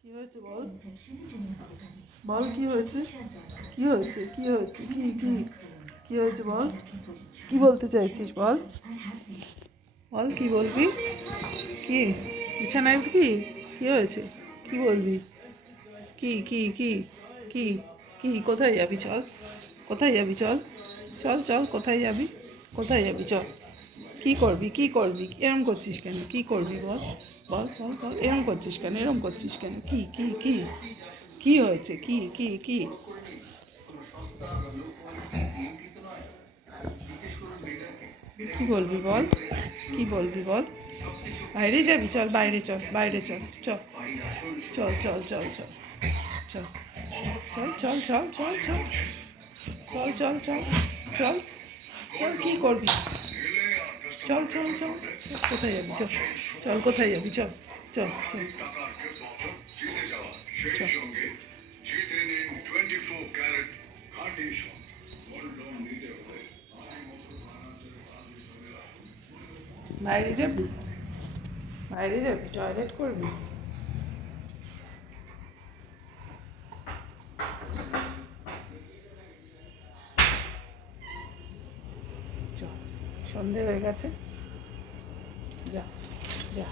কি হয়েছে বল? বল কি হয়েছে? কি হয়েছে? কি হয়েছে? কি কি কি হয়েছে বল? কি বলতে চাইছিস বল? বল কি বলবি? কি বিছানায় উঠবি? কি হয়েছে? কি বলবি? কি কি কি কি কি কোথায় যাবি? চল, কোথায় যাবি? চল চল চল, কোথায় যাবি? কোথায় যাবি? চল। কি করবি? কি করবি? এরম করছিস কেন? কি করবি বল? বল বল বল, এরম করছিস কেন? এরম করছিস কেন? কি কি কি কি হয়েছে? কি কি কি কি বলবি বল? কি বলবি বল? বাইরে যাবি? চল বাইরে, চল বাইরে, চল চল চল চল চল চল চল চল চল চল চল চল চল চল চল চল, কি করবি? চল চল চল, কোথায় যাবি? চল চল, কোথায় যাবি? চল চল চল বাইরে যাবি? বাইরে যাবি? টয়লেট করবি? চল, সন্ধে হয়ে গেছে, যা যা।